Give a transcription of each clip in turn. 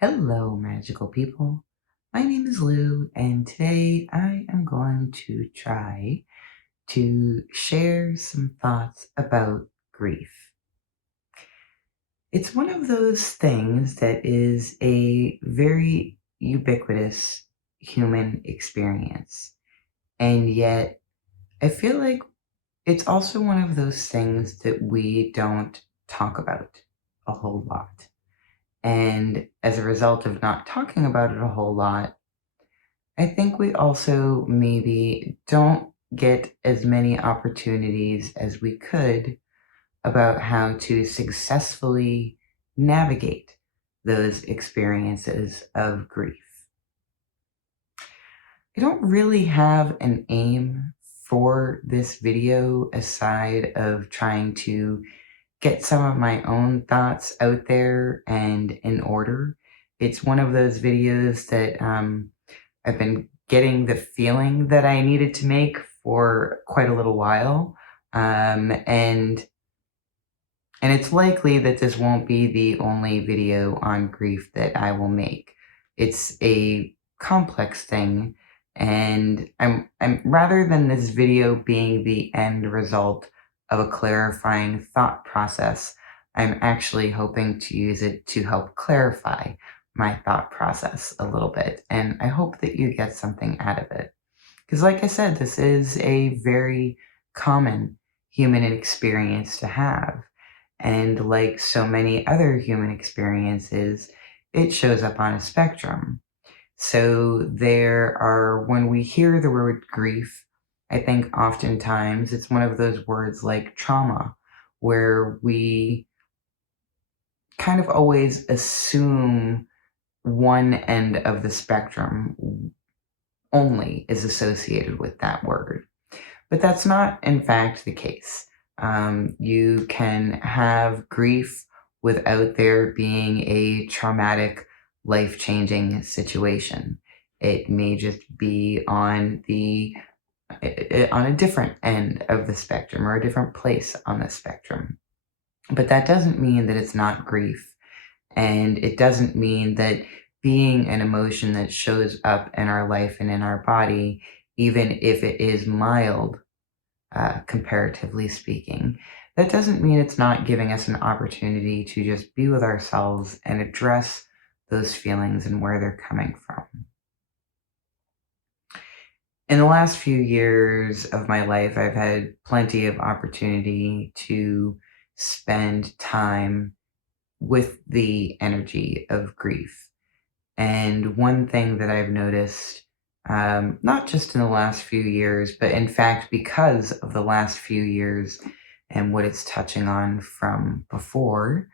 Hello, magical people. My name is Lou, and today I am going to try to share some thoughts about grief. It's one of those things that is a very ubiquitous human experience, and yet I feel like it's also one of those things that we don't talk about a whole lot. And as a result of not talking about it a whole lot, I think we also maybe don't get as many opportunities as we could about how to successfully navigate those experiences of grief. I don't really have an aim for this video aside of trying to get some of my own thoughts out there and in order. It's one of those videos that I've been getting the feeling that I needed to make for quite a little while. And it's likely that this won't be the only video on grief that I will make. It's a complex thing, and I'm rather than this video being the end result of a clarifying thought process, I'm actually hoping to use it to help clarify my thought process a little bit, and I hope that you get something out of it. Because like I said, this is a very common human experience to have. And like so many other human experiences, it shows up on a spectrum. So when we hear the word grief, I think oftentimes it's one of those words like trauma, where we kind of always assume one end of the spectrum only is associated with that word. But that's not, in fact, the case. You can have grief without there being a traumatic, life-changing situation. It may just be on a different end of the spectrum or a different place on the spectrum. But that doesn't mean that it's not grief. And it doesn't mean that being an emotion that shows up in our life and in our body, even if it is mild, comparatively speaking, that doesn't mean it's not giving us an opportunity to just be with ourselves and address those feelings and where they're coming from. In the last few years of my life, I've had plenty of opportunity to spend time with the energy of grief. And one thing that I've noticed, not just in the last few years, but in fact, because of the last few years and what it's touching on from before,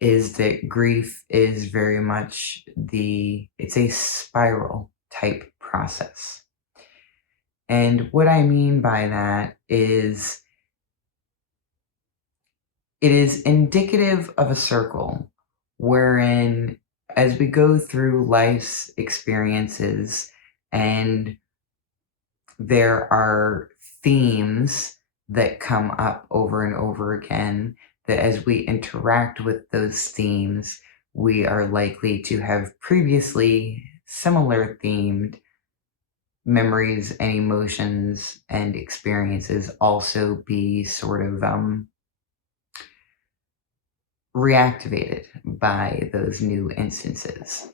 is that grief is very much it's a spiral type process. And what I mean by that is it is indicative of a circle wherein as we go through life's experiences and there are themes that come up over and over again, that as we interact with those themes, we are likely to have previously similar themed memories and emotions and experiences also be sort of reactivated by those new instances.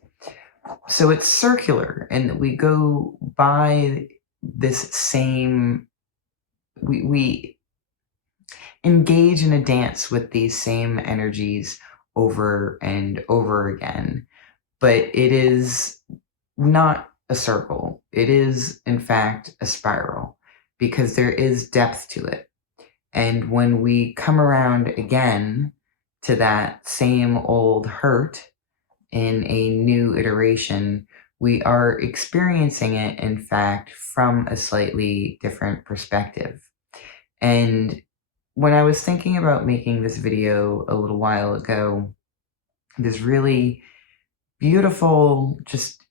So it's circular, and we go by this same, we engage in a dance with these same energies over and over again. But it is not a circle. It is, in fact, a spiral because there is depth to it. And when we come around again to that same old hurt in a new iteration, we are experiencing it, in fact, from a slightly different perspective. And when I was thinking about making this video a little while ago, this really beautiful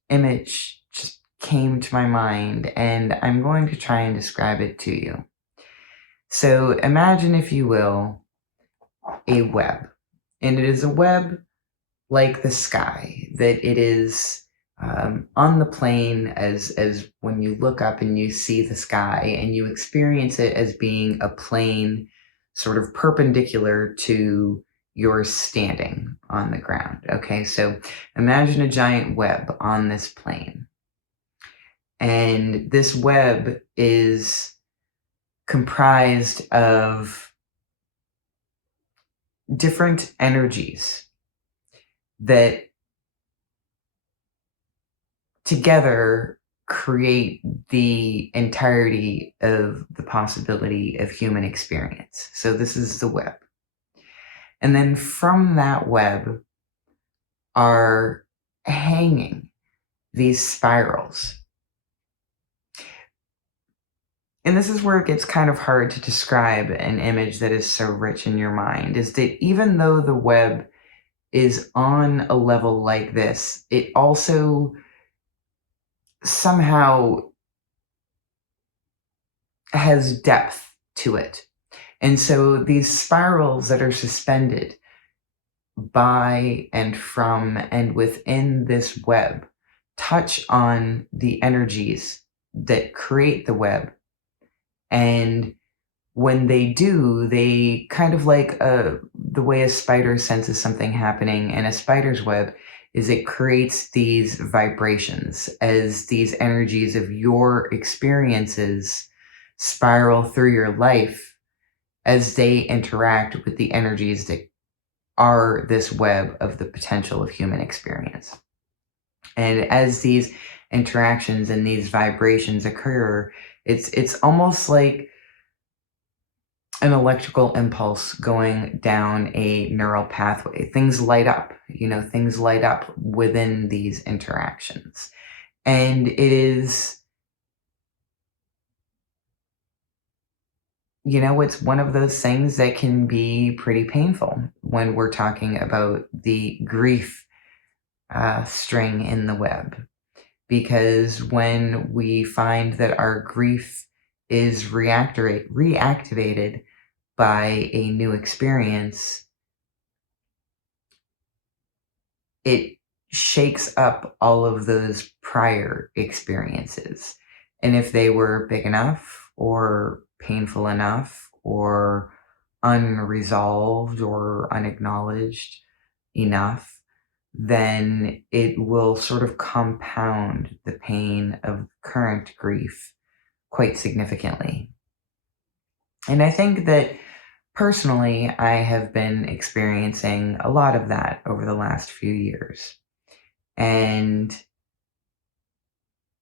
image just came to my mind, and I'm going to try and describe it to you. So imagine, if you will, a web. And it is a web like the sky, that it is on the plane as when you look up and you see the sky and you experience it as being a plane sort of perpendicular to your standing on the ground. Okay, so imagine a giant web on this plane. And this web is comprised of different energies that together create the entirety of the possibility of human experience. So this is the web. And then from that web are hanging these spirals. And this is where it gets kind of hard to describe an image that is so rich in your mind, is that even though the web is on a level like this, it also somehow has depth to it. And so these spirals that are suspended by and from and within this web touch on the energies that create the web. And when they do, they kind of like the way a spider senses something happening in a spider's web is it creates these vibrations as these energies of your experiences spiral through your life as they interact with the energies that are this web of the potential of human experience. And as these interactions and these vibrations occur, it's almost like an electrical impulse going down a neural pathway. Things light up, things light up within these interactions. And it's one of those things that can be pretty painful when we're talking about the grief string in the web. Because when we find that our grief is reactivated by a new experience, it shakes up all of those prior experiences. And if they were big enough or painful enough or unresolved or unacknowledged enough, then it will sort of compound the pain of current grief quite significantly. And I think that personally, I have been experiencing a lot of that over the last few years. And,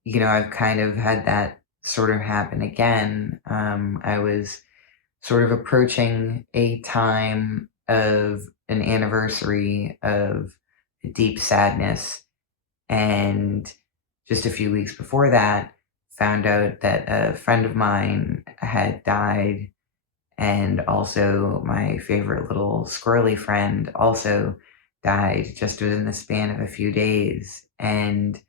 I've kind of had that sort of happen again. I was sort of approaching a time of an anniversary of deep sadness. And just a few weeks before that, found out that a friend of mine had died. And also my favorite little squirrely friend also died just within the span of a few days. And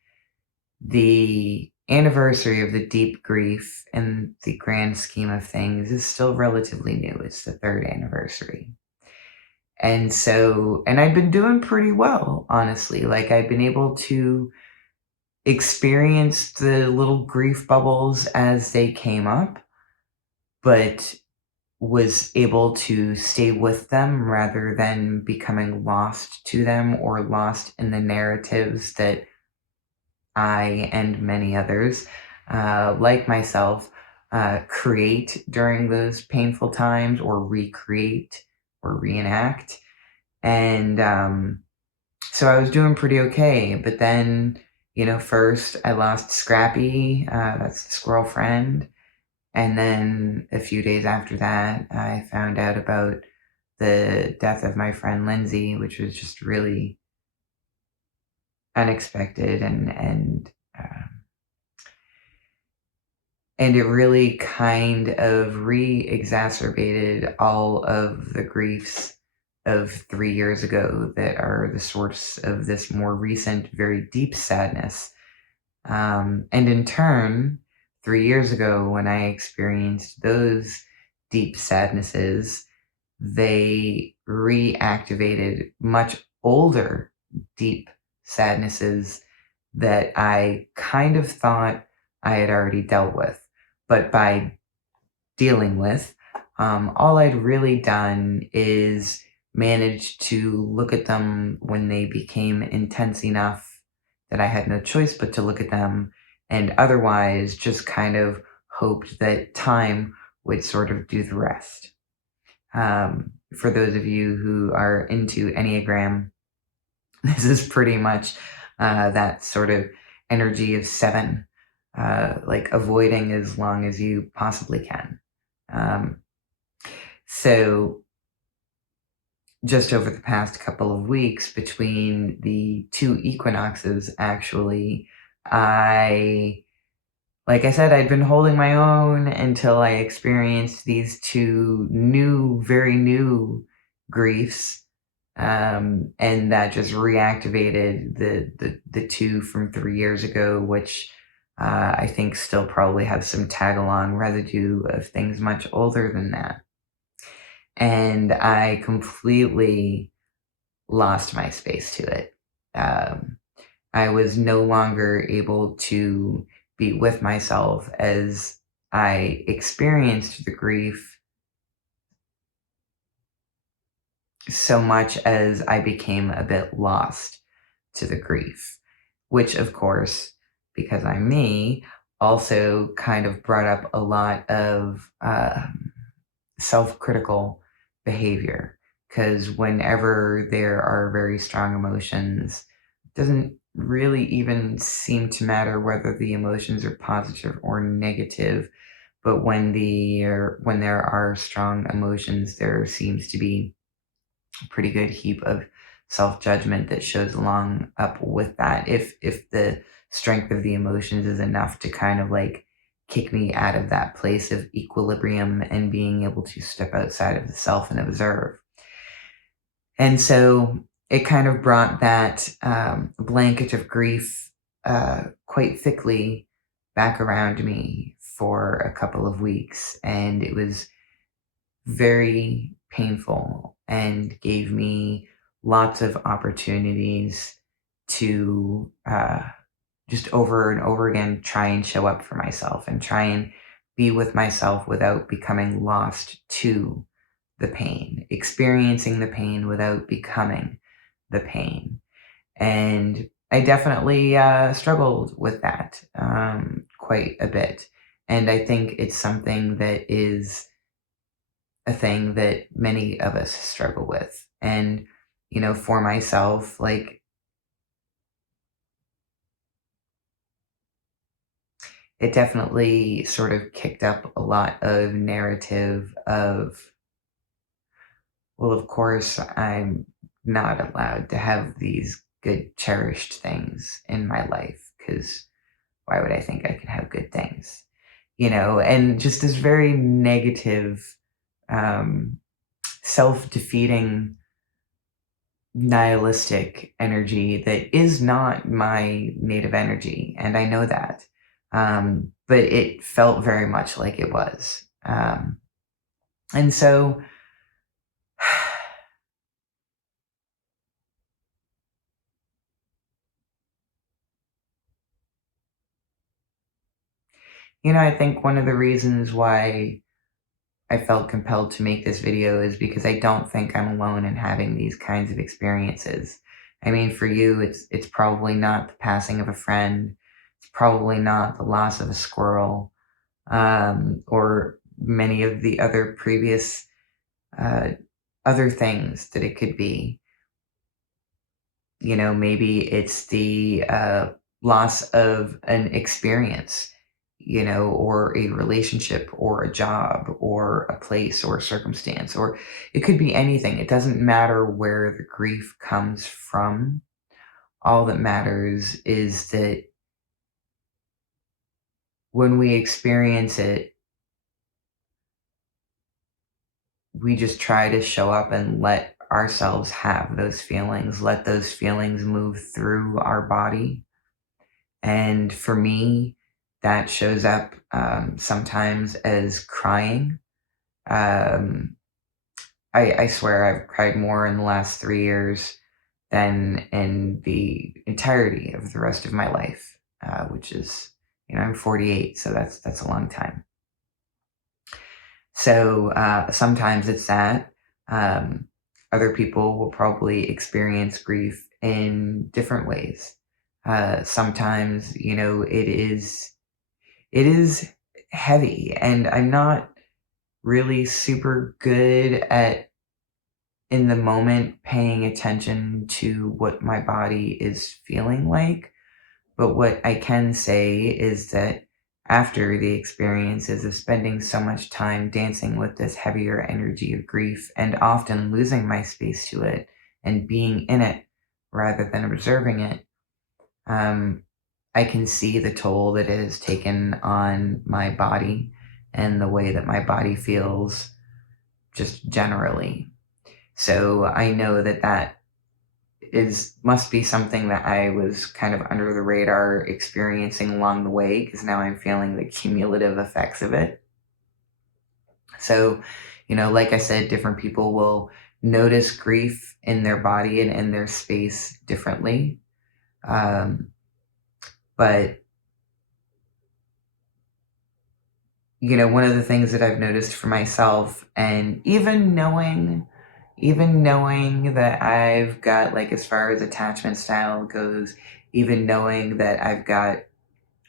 the anniversary of the deep grief in the grand scheme of things is still relatively new. It's the third anniversary. And I'd been doing pretty well, honestly. Like, I'd been able to experience the little grief bubbles as they came up, but was able to stay with them rather than becoming lost to them or lost in the narratives that I and many others, like myself, create during those painful times or recreate or reenact. And so I was doing pretty okay. But then, first I lost Scrappy, that's the squirrel friend. And then a few days after that, I found out about the death of my friend Lindsay, which was just really unexpected and it really kind of re-exacerbated all of the griefs of 3 years ago that are the source of this more recent, very deep sadness. And in turn, 3 years ago, when I experienced those deep sadnesses, they reactivated much older deep sadnesses that I kind of thought I had already dealt with. But by dealing with, all I'd really done is manage to look at them when they became intense enough that I had no choice but to look at them, and otherwise just kind of hoped that time would sort of do the rest. For those of you who are into Enneagram, this is pretty much that sort of energy of seven, like avoiding as long as you possibly can. Um, so, just over the past couple of weeks, between the two equinoxes, actually, I, like I said, I'd been holding my own until I experienced these two new, very new griefs. And that just reactivated the two from 3 years ago, which I think still probably have some tag along residue of things much older than that. And I completely lost my space to it. Um, I was no longer able to be with myself as I experienced the grief so much as I became a bit lost to the grief, which, of course, because I'm me, also kind of brought up a lot of self-critical behavior, because whenever there are very strong emotions, it doesn't really even seem to matter whether the emotions are positive or negative, but when there are strong emotions, there seems to be a pretty good heap of self-judgment that shows along up with that, if the strength of the emotions is enough to kind of like kick me out of that place of equilibrium and being able to step outside of the self and observe. And so it kind of brought that blanket of grief quite thickly back around me for a couple of weeks. And it was very painful and gave me lots of opportunities to just over and over again try and show up for myself and try and be with myself without becoming lost to the pain, experiencing the pain without becoming the pain. And I definitely struggled with that quite a bit. And I think it's something that is a thing that many of us struggle with. And, for myself, like, it definitely sort of kicked up a lot of narrative of, well, of course, I'm not allowed to have these good, cherished things in my life, because why would I think I can have good things? And just this very negative, um, self defeating, nihilistic energy that is not my native energy. And I know that. But it felt very much like it was. And so, I think one of the reasons why I felt compelled to make this video is because I don't think I'm alone in having these kinds of experiences. I mean, for you, it's probably not the passing of a friend. It's probably not the loss of a squirrel, or many of the other previous uh, other things that it could be. Maybe it's the loss of an experience, or a relationship, or a job, or a place, or a circumstance, or it could be anything. It doesn't matter where the grief comes from. All that matters is that when we experience it, we just try to show up and let ourselves have those feelings, let those feelings move through our body. And for me, that shows up sometimes as crying. Um, I swear I've cried more in the last 3 years than in the entirety of the rest of my life, which is, I'm 48, so that's a long time. So sometimes it's that. Other people will probably experience grief in different ways. Sometimes, it is heavy, and I'm not really super good at in the moment paying attention to what my body is feeling like. But what I can say is that after the experiences of spending so much time dancing with this heavier energy of grief and often losing my space to it and being in it rather than observing it, um, I can see the toll that it has taken on my body and the way that my body feels just generally. So I know that that must be something that I was kind of under the radar experiencing along the way, because now I'm feeling the cumulative effects of it. So, like I said, different people will notice grief in their body and in their space differently. But one of the things that I've noticed for myself, and even knowing that I've got, like, as far as attachment style goes, even knowing that I've got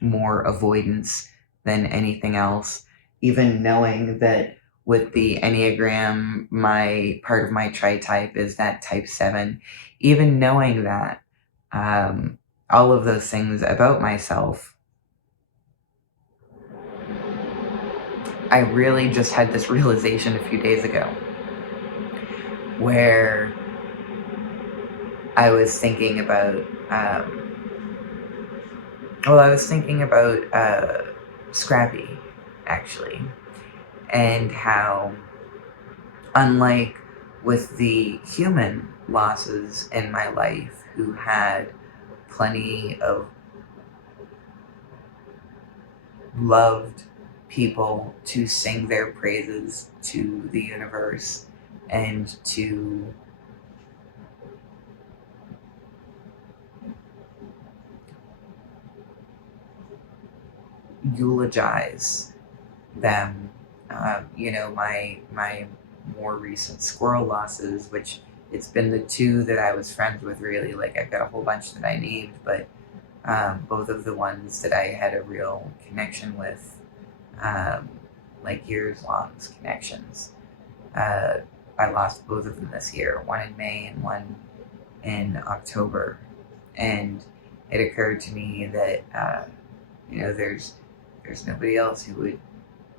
more avoidance than anything else, even knowing that with the Enneagram, my part of my tri-type is that type 7, even knowing that, um, all of those things about myself, I really just had this realization a few days ago where I was thinking about, Scrappy, actually, and how, unlike with the human losses in my life who had plenty of loved people to sing their praises to the universe and to eulogize them. My more recent squirrel losses, which it's been the two that I was friends with, really. Like, I've got a whole bunch that I named, but both of the ones that I had a real connection with, um, like years long connections. Uh, I lost both of them this year, one in May and one in October. And it occurred to me that, there's nobody else who would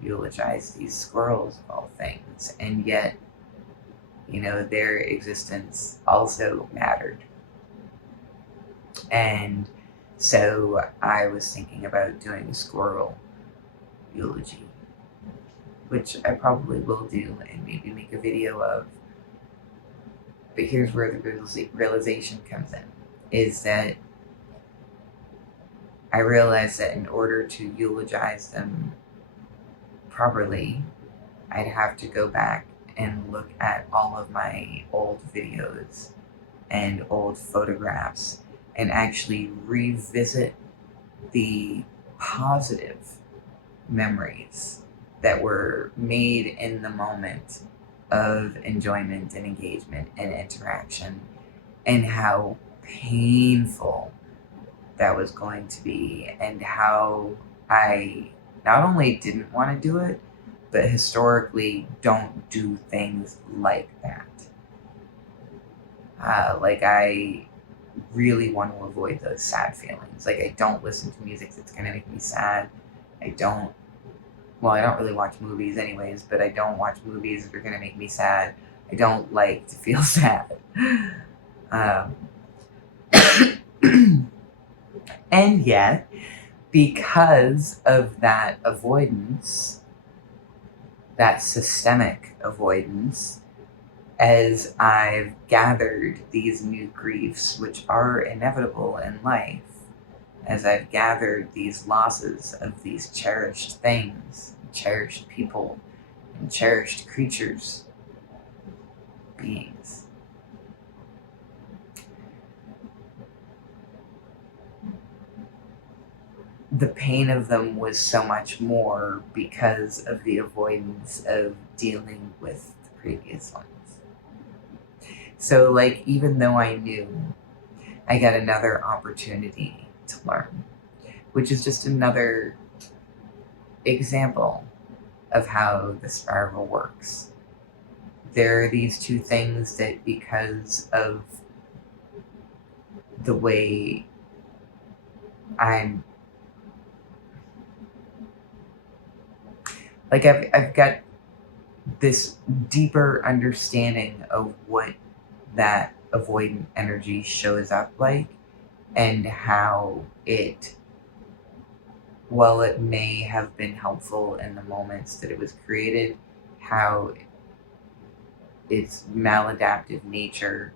eulogize these squirrels of all things. And yet, their existence also mattered. And so I was thinking about doing a squirrel eulogy, which I probably will do and maybe make a video of. But here's where the realization comes in, is that I realized that in order to eulogize them properly, I'd have to go back and look at all of my old videos and old photographs and actually revisit the positive memories that were made in the moment of enjoyment and engagement and interaction, and how painful that was going to be, and how I not only didn't want to do it, but historically don't do things like that. Like, I really want to avoid those sad feelings. Like, I don't listen to music that's going to make me sad. I don't really watch movies anyways, but I don't watch movies that are going to make me sad. I don't like to feel sad. Um, and yet, because of that avoidance, that systemic avoidance, as I've gathered these new griefs, which are inevitable in life, as I've gathered these losses of these cherished things, cherished people, and cherished creatures, beings, the pain of them was so much more because of the avoidance of dealing with the previous ones. So, like, even though I knew, I got another opportunity to learn, which is just another example of how the spiral works. There are these two things that, because of the way I'm like, I've got this deeper understanding of what that avoidant energy shows up like, and how it, while it may have been helpful in the moments that it was created, how its maladaptive nature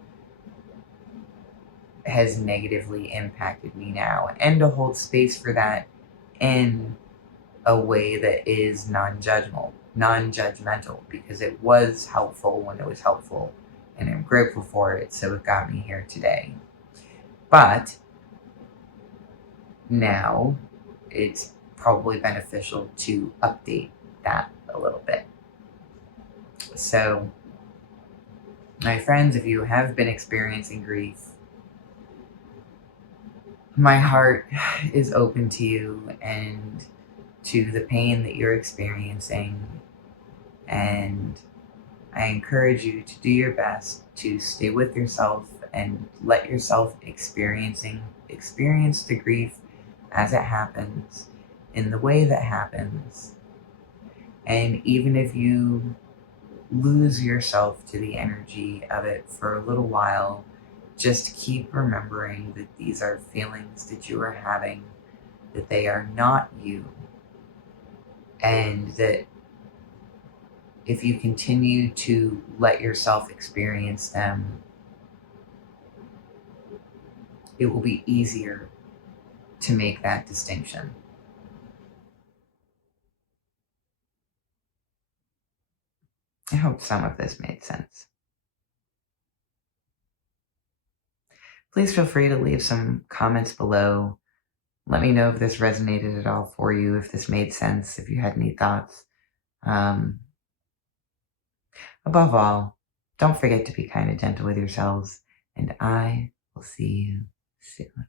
has negatively impacted me now, and to hold space for that in a way that is non-judgmental, because it was helpful when it was helpful, and I'm grateful for it, so it got me here today. But now it's probably beneficial to update that a little bit. So, my friends, if you have been experiencing grief, my heart is open to you and to the pain that you're experiencing, and I encourage you to do your best to stay with yourself and let yourself experience the grief as it happens, in the way that happens. And even if you lose yourself to the energy of it for a little while, just keep remembering that these are feelings that you are having, that they are not you, and that if you continue to let yourself experience them, it will be easier to make that distinction. I hope some of this made sense. Please feel free to leave some comments below. Let me know if this resonated at all for you, if this made sense, if you had any thoughts. Above all, don't forget to be kind and gentle with yourselves, and I will see you soon.